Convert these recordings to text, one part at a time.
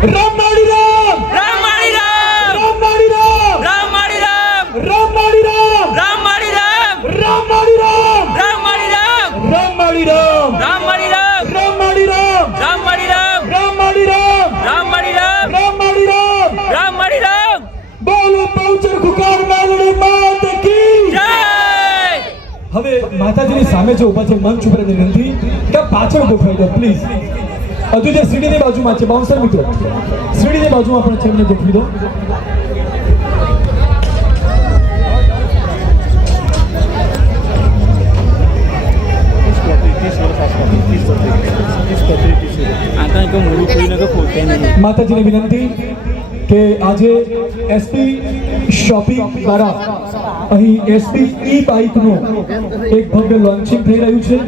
રામ માડી રામ, રામ માડી રામ, રામ માડી રામ, રામ માડી રામ, રામ માડી રામ, રામ માડી રામ, રામ માડી રામ, રામ માડી રામ, રામ માડી રામ, રામ માડી રામ, રામ માડી રામ, રામ માડી રામ, રામ માડી રામ, રામ માડી રામ, રામ માડી રામ, રામ માડી રામ. બોલો બહુચર ખુકાર મેલડી માત કી જય. હવે માતાજીની સામે જે ઊભા છે મંચ ઉપર વિનંતી કે પાછળ ગોઠવાઈ દો પ્લીઝ. હજુ જે સીડીની બાજુમાં છે બાઉન્સર મિત્રો, સીડીની બાજુમાં પણ છે એમને ગોઠવી દો. માતાજીને વિનંતી કે આજે એસપી શોપિંગ દ્વારા અહીં એસપી ઈ બાઇકનું એક ભવ્ય લોન્ચિંગ થઈ રહ્યું છે.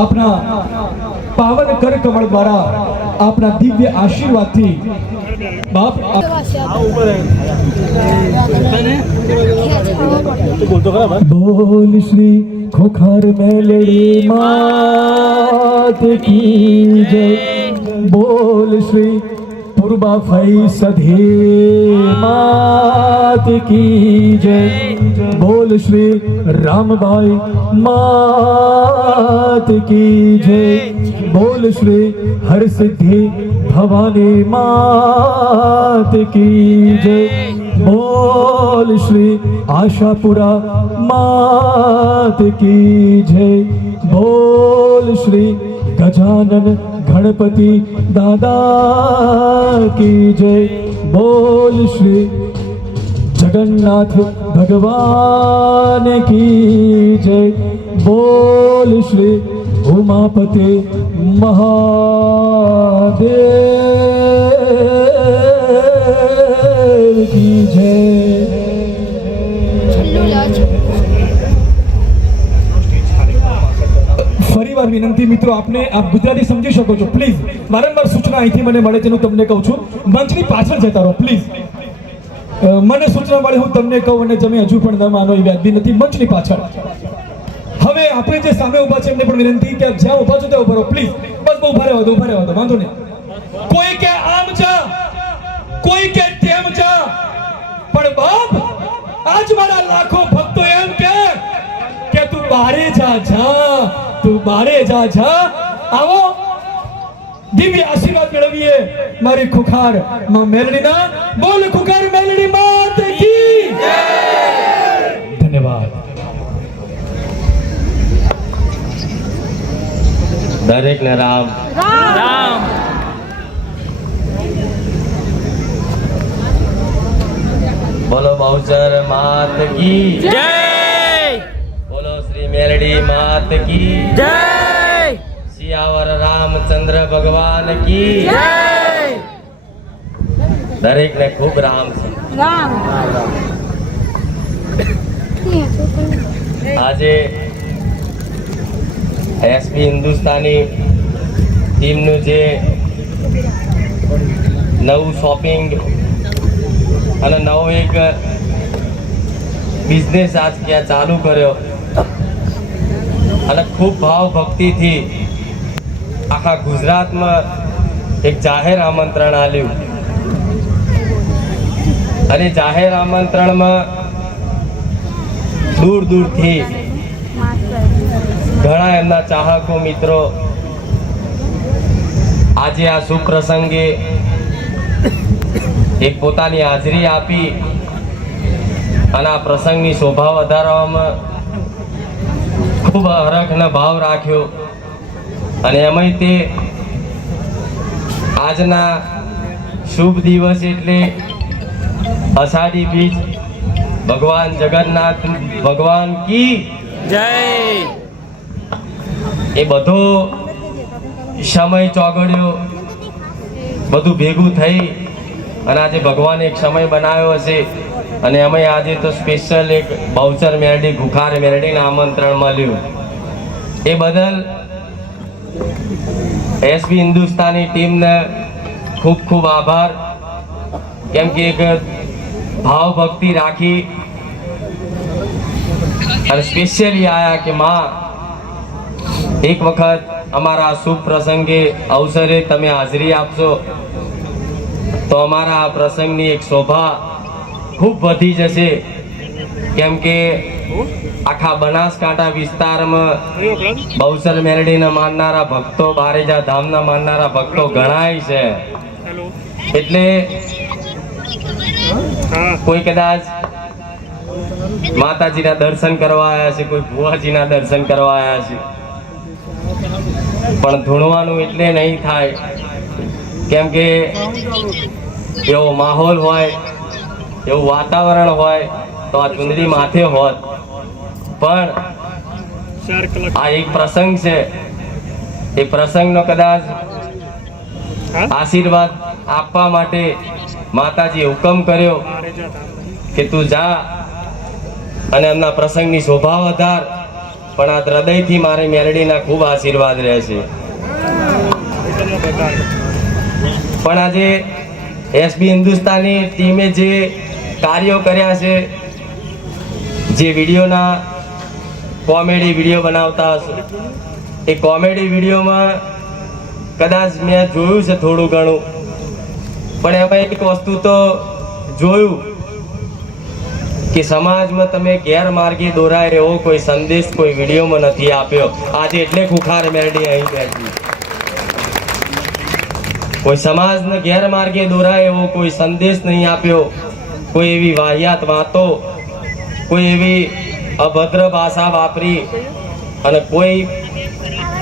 આપના પાવન કર કમળ દ્વારા આપના દિવ્ય આશીર્વાદથી બાપ બોલ શ્રી ખોખાર મેલડી માત કી જય, બોલ શ્રી પૂર્વા ફઈ સધી માત કી જય, બોલ શ્રી રામભાઈ માત કી જય, બોલ શ્રી હરસિદ્ધિ ભવાની માત કી જય, બોલ શ્રી આશાપુરા માત કી જય, બોલ શ્રી ગજાનન ગણપતિ દાદા કી જય, બોલ શ્રી જગન્નાથ ભગવાન કી જય, બોલ શ્રી ઉમાપતિ મહાદેવ કી જય. ફરીવાર વિનંતી મિત્રો, આપને આપ ગુજરાતી સમજી શકો છો પ્લીઝ. વારંવાર સૂચના અહીંથી મને મળે છે, હું તમને કહું છું મંચની પાછળ જતા રહો પ્લીઝ. મને સૂચના મળે હું તમને કહું અને તમે હજુ પણ ન માનો એ વ્યાજબી નથી. મંચની પાછળ હવે આપણે જે સામે ઊભા છે એમને પણ વિનંતી કે જ્યાં ઊભા છો ત્યાં ઊભા રહો પ્લીઝ. બસ બહુ ઉભા રહેવા દો, ઉભા રહેવા દો, વાંધો નહીં. કોઈ કે આમ જા, કોઈ કે તેમ જા, પણ બાપ આજ મારા લાખો ભક્તો એમ કે તું બારે જા જા, તું બારે જા જા. આવો દિવ્ય આશીર્વાદ મેળવીએ મારી ખુખાર માં મેલડીના. બોલ ખુખાર મેલડી માત કી જય. ધન્યવાદ. દરેક ને રામ રામ. બોલો બહુચર માત કી જય. બોલો શ્રી મેલડી માત કી જય. સિયાવર રામચંદ્ર ભગવાન કી જય. દરેક ને ખૂબ રામ છે. આજે એસપી હિન્દુસ્તાની ટીમનું જે નવું શોપિંગ અને નવો એક બિઝનેસ આજ ક્યાં ચાલુ કર્યો અને ખૂબ ભાવ ભક્તિથી આખા ગુજરાતમાં એક જાહેર આમંત્રણ આપ્યું અને જાહેર આમંત્રણમાં દૂર દૂરથી ઘણા એમના ચાહકો મિત્રો આજે આ શુભ પ્રસંગે એક પોતાની હાજરી આપી અને આ પ્રસંગની શોભા વધારવામાં ખૂબ હરખનો ભાવ રાખ્યો. અને એમાંય તે આજના શુભ દિવસ એટલે અષાઢી બીજ, ભગવાન જગન્નાથ ભગવાન કી જય. એ બધો સમય ચોગડ્યો, બધું ભેગું થઈ અને આજે ભગવાને એક સમય બનાવ્યો હશે. અને અમે આજે તો સ્પેશિયલ એક બહુચર મેલડી ખુખાર મેલડીને આમંત્રણ મળ્યું. એ બદલ એસપી હિન્દુસ્તાની ટીમને ખૂબ ખૂબ આભાર. કેમ કે એક ભાવ ભક્તિ રાખી અને સ્પેશિયલી આયા કે માં એક વખત અમારા શુભ પ્રસંગે અવસરે તમે હાજરી આપશો તો અમારા આ પ્રસંગની એક શોભા ખૂબ વધી જશે. કેમ કે આખા બનાસકાંઠા વિસ્તારમાં બહુચર મેલડીના માનનારા ભક્તો, બારેજા ધામના માનનારા ભક્તો ઘણાય છે. એટલે કોઈ કદાચ માતાજીના દર્શન કરવા આવ્યા છે, કોઈ ભુવાજીના દર્શન કરવા આવ્યા છે, પણ ધૂણવાનું એટલે નહીં થાય. કેમ કે એવો માહોલ હોય, એવું વાતાવરણ હોય તો આ ચુંદડી માથે હોત. પણ આ એક પ્રસંગ છે, એ પ્રસંગનો કદાચ આશીર્વાદ આપવા માટે માતાજીએ હુકમ કર્યો કે તું જા અને એમના પ્રસંગની શોભા વધાર. પણ આ હૃદયથી મારે મેલડીના ખૂબ આશીર્વાદ રહેશે. પણ આજે એસબી હિન્દુસ્તાની ટીમે જે કાર્યો કર્યા છે, જે વિડીયોના કોમેડી વિડીયો બનાવતા હશો, એ કોમેડી વિડીયોમાં કદાચ મેં જોયું છે થોડું ઘણું, પણ એમાં એક વસ્તુ તો જોયું કે સમાજમાં તમે ગેરમાર્ગે દોરાય એવો કોઈ સંદેશ કોઈ વિડીયોમાં નથી આપ્યો. આજે એટલે ખુખાર મેલડી અહીં બેઠી. કોઈ સમાજને ગેરમાર્ગે દોરાય એવો કોઈ સંદેશ નહીં આપ્યો. કોઈ એવી વાહિયાત વાતો, કોઈ એવી અભદ્ર ભાષા વાપરી અને કોઈ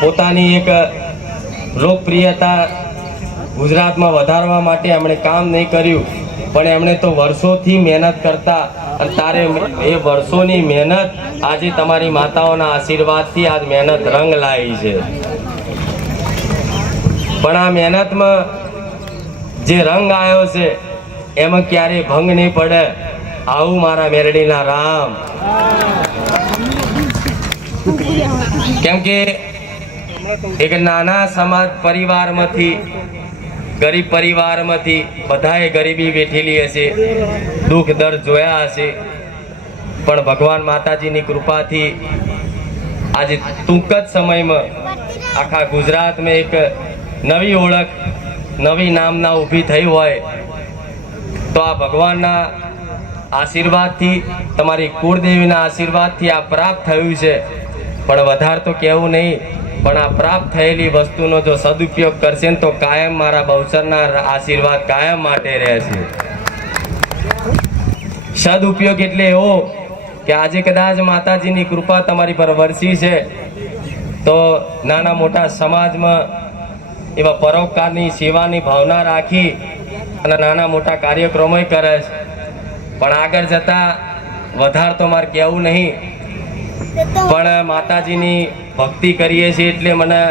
પોતાની એક લોકપ્રિયતા ગુજરાતમાં વધારવા માટે એમણે કામ નહીં કર્યું. પણ એમણે તો વર્ષોથી મહેનત કરતા, અને તારે એ વર્ષોની મહેનત આજે તમારી માતાઓના આશીર્વાદથી આજ મહેનત રંગ લાવી છે. પણ આ મહેનતમાં જે રંગ આવ્યો છે એમાં ક્યારેય ભંગ નહીં પડે. આવું મારા મેલડીના રામ. કેમ કે એક નાના સમાજ પરિવારમાંથી, ગરીબ પરિવારમાંથી, બધાએ ગરીબી વેઠેલી હશે, દુઃખ દર્દ જોયા હશે, પણ ભગવાન માતાજીની કૃપાથી આજે ટૂંક જ સમયમાં આખા ગુજરાતમાં એક નવી ઓળખ, નવી નામના ઊભી થઈ હોય તો આ ભગવાનના આશીર્વાદથી, તમારી કુળદેવીના આશીર્વાદથી આ પ્રાપ્ત થયું છે. પણ વધારે તો કહેવું નહીં, પણ આ પ્રાપ્ત થયેલી વસ્તુનો જો સદુપયોગ કરશે ને તો કાયમ મારા બહુચરના આશીર્વાદ કાયમ માટે રહેશે. સદુપયોગ એટલે એવો કે આજે કદાચ માતાજીની કૃપા તમારી પર વરસી છે તો નાના મોટા સમાજમાં એવા પરોપકારની સેવાની ભાવના રાખી અને નાના મોટા કાર્યક્રમો કરે છે. પણ આગળ જતા વધારે તો મારે કહેવું નહીં, પણ માતાજીની ભક્તિ કરીએ છીએ એટલે મને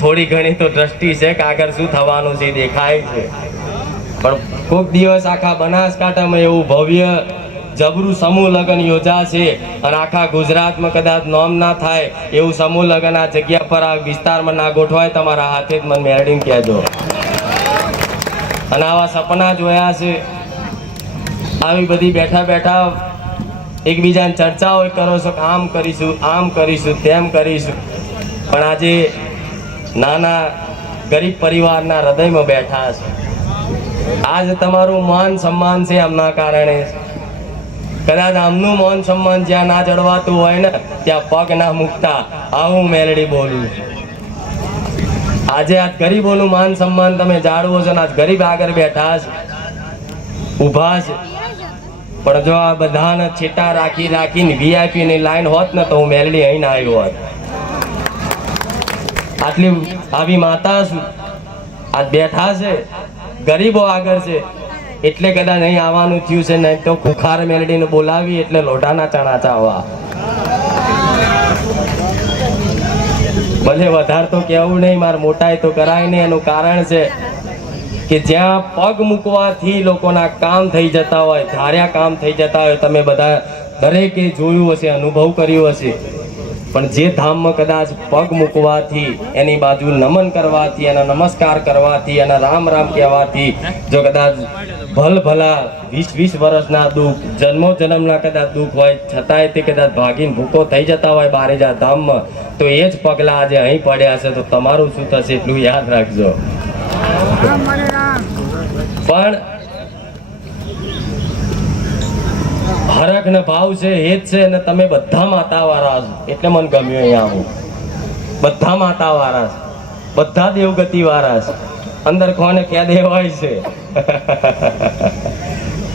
થોડી ઘણી તો દ્રષ્ટિ છે કે આગળ શું થવાનું છે દેખાય છે. પણ કોઈક દિવસ આખા બનાસકાંઠામાં એવું ભવ્ય જબરું સમૂહ લગ્ન યોજાશે અને આખા ગુજરાતમાં કદાચ નોમ ના થાય એવું સમૂહ લગ્ન આ જગ્યા પર, આ વિસ્તારમાં ના ગોઠવાય, તમારા હાથે જ મને મેળવીને કહેજો. અને આવા સપના જોયા છે, આવી બધી બેઠા બેઠા એકબીજાને ચર્ચાઓ કરો છો કે આમ કરીશું, આમ કરીશું, તેમ કરીશું. પણ આજે નાના ગરીબ પરિવારના હૃદયમાં બેઠા છે. આજ તમારું માન સન્માન છે એમના કારણે. કદાચ આમનું માન સન્માન જ્યાં ના જળવાતું હોય ને ત્યાં પગ ના મૂકતા. આવું મેલડી બોલું. આજે આ ગરીબોનું માન સન્માન તમે જાળવો છો ને આજ ગરીબ આગળ બેઠા છે, ઊભા છે. પણ જો આ બધાને છેટા રાખી રાખીને VIP ની લાઈન હોત ને તો હું મેલડી અહીં આવ્યો હોત. આટલી આવી માતા આજ બેઠા છે, ગરીબો આગળ છે એટલે કદાચ અહીં આવવાનું થયું છે. નહીં તો ખુખાર મેલડીને બોલાવી એટલે લોઢાના ચણા ચાવવા. ભલે વધારે તો કહેવું નહીં, મારે મોટાઈ તો કરાય નહીં. એનું કારણ છે કે જ્યાં પગ મૂકવાથી લોકોના કામ થઈ જતા હોય, ધાર્યા કામ થઈ જતા હોય, તમે બધા દરેકે જોયું હશે, અનુભવ કર્યો હશે. પણ જે ધામમાં કદાચ પગ મૂકવાથી, એની બાજુ નમન કરવાથી, એના નમસ્કાર કરવાથી, એના રામ રામ કહેવાથી જો કદાચ ભલા 20 વર્ષના દુઃખ, જન્મો જન્મના કદાચ દુઃખ હોય છતાંય તે કદાચ ભાગીને ભૂકો થઈ જતા હોય બારેજા ધામમાં, તો એ જ પગલા આજે અહીં પડ્યા છે. તો તમારું શું થશે એટલું યાદ રાખજો. પણ ભાવ છે હેત છે અને તમે બધા માતા વાળા છો એટલે મને ગમ્યું અહીંયા આવું બધા માતા વાળા છે બધા દેવગતિ વાળા છે અંદર કોને ક્યાં દેવ હોય છે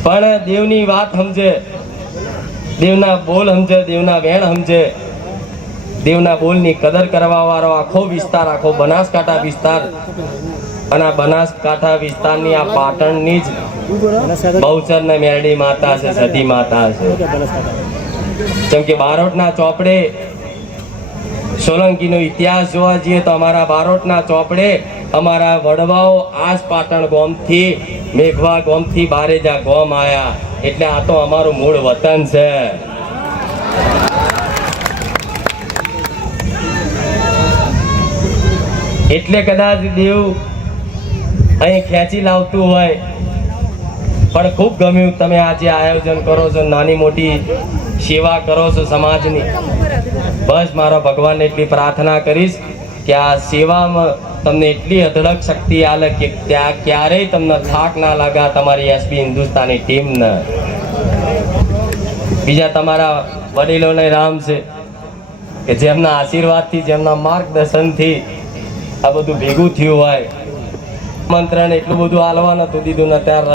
પણ દેવની વાત સમજે દેવના બોલ સમજે દેવના વેણ સમજે દેવના બોલની કદર કરવા વાળો આખો વિસ્તાર આખો બનાસકાંઠા વિસ્તાર અને આ બનાસકાંઠા વિસ્તારની આ પાટણની જ બહુચરના મેરડી માતા છે સતી માતા છે જેમ કે બારોટના ચોપડે સોલંકીનો ઇતિહાસ જોવા જઈએ તો અમારા બારોટના ચોપડે અમારા વડવાઓ આજ પાટણ ગોમથી મેઘવા ગોમથી બારેજા ગોમ આયા એટલે આ તો અમારું મૂળ વતન છે એટલે કદાચ દેવ અહીં ખેંચી લાવતું હોય પણ ખૂબ ગમ્યું તમે આજે આયોજન કરો છો નાની મોટી સેવા કરો છો સમાજની બસ મારો ભગવાનને એટલી પ્રાર્થના કરીશ કે આ સેવામાં તમને એટલી અઢળક શક્તિ આલે કે ત્યાં ક્યારેય તમને થાક ના લાગા તમારી એસબી હિન્દુસ્તાની ટીમને બીજા તમારા વડીલોને રામ છે કે જેમના આશીર્વાદથી જેમના માર્ગદર્શનથી આ બધું ભેગું થયું હોય મંત્રને એટલું બધું હાલવા નતું દીધું ને ત્યારે